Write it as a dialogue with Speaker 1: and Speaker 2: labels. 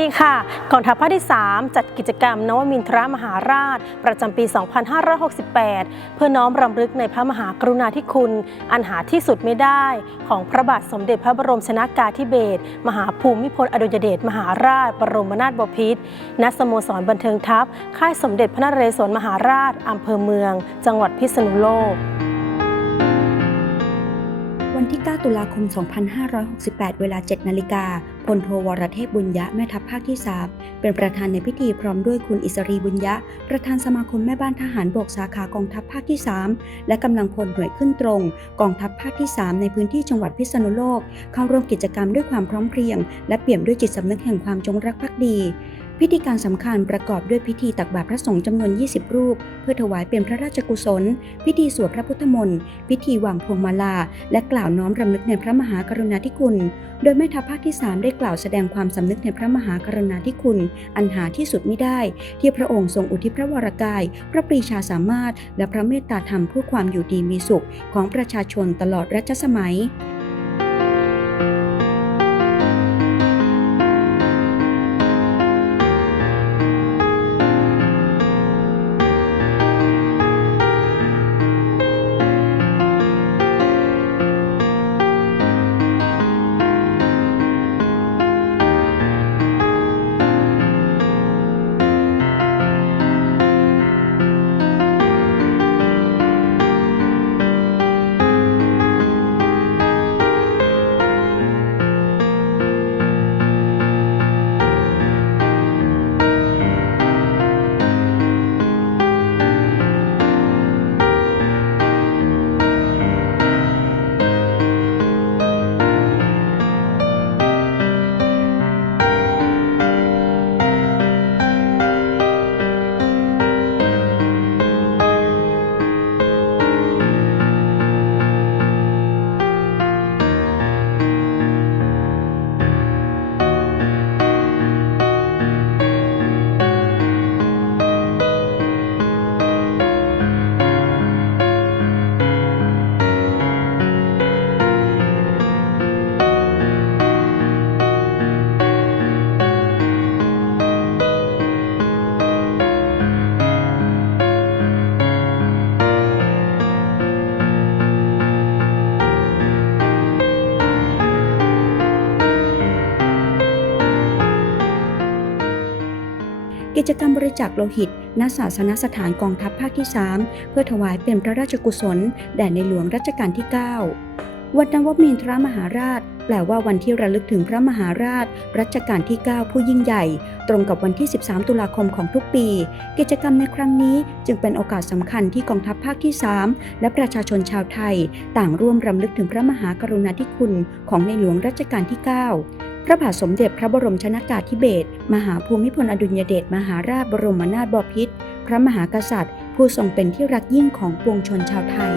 Speaker 1: ดีค่ะกองทัพภาคที่ 3 จัดกิจกรรมนวมินทรมหาราช ประจำปี 2568 เพื่อน้อมรำลึกในพระมหากรุณาธิคุณ อันหาที่สุดไม่ได้ ของพระบาทสมเด็จพระบรมชนากาธิเบศรมหาภูมิพลอดุลยเดชมหาราช บรมนาถบพิตรณสโมสรบันเทิงทัพ ค่ายสมเด็จพระนเรศวรมหาราชอำเภอเมือง จังหวัดพิษณุโลก
Speaker 2: วันที่ 9 ตุลาคม 2568 เวลา 7 นาฬิกา พลโทวรเทพบุญยะ แม่ทัพภาคที่ 3 เป็นประธานในพิธีพร้อมด้วยคุณอิสรีบุญยะ ประธานสมาคมแม่บ้านทหารบกสาขากองทัพภาคที่ 3 และกำลังพลหน่วยขึ้นตรง กองทัพภาคที่ 3 ในพื้นที่จังหวัดพิษณุโลก เข้าร่วมกิจกรรมด้วยความพร้อมเพรียง และเปี่ยมด้วยจิตสำนึกแห่งความจงรักภักดี พิธีการสำคัญประกอบด้วยพิธีตักบาตรพระสงฆ์จำนวน 20 รูป เพื่อถวายเป็นพระราชกุศล พิธีสวดพระพุทธมนต์ พิธีวางพวงมาลา และกล่าวน้อมรำลึกในพระมหากรุณาธิคุณ โดยแม่ทัพภาคที่ 3 ได้กล่าวแสดงความสำนึกในพระมหากรุณาธิคุณ อันหาที่สุดไม่ได้ ที่พระองค์ทรงอุทิศพระวรกาย พระปรีชาสามารถ และพระเมตตาธรรมเพื่อความอยู่ดีมีสุข ของประชาชนตลอดรัชสมัย กิจกรรมบริจาคโลหิต ณ ศาสนสถานกองทัพภาคที่ 3 เพื่อถวายเป็นพระราชกุศล แด่ในหลวงรัชกาลที่ 9 วันนวมินทรมหาราช แปลว่าวันที่ระลึกถึงพระมหาราช รัชกาลที่ 9 ผู้ยิ่งใหญ่ ตรงกับวันที่ 13 ตุลาคมของทุกปี กิจกรรมในครั้งนี้จึงเป็นโอกาสสำคัญที่กองทัพภาคที่ 3 และประชาชนชาวไทย ต่างร่วมรำลึกถึงพระมหากรุณาธิคุณของในหลวงรัชกาลที่ 9 พระบาทสมเด็จพระบรมชนากาธิเบศรมหาภูมิพลอดุลยเดชมหาราชบรมนาถบพิตรพระมหากษัตริย์ ผู้ทรงเป็นที่รักยิ่งของปวงชนชาวไทย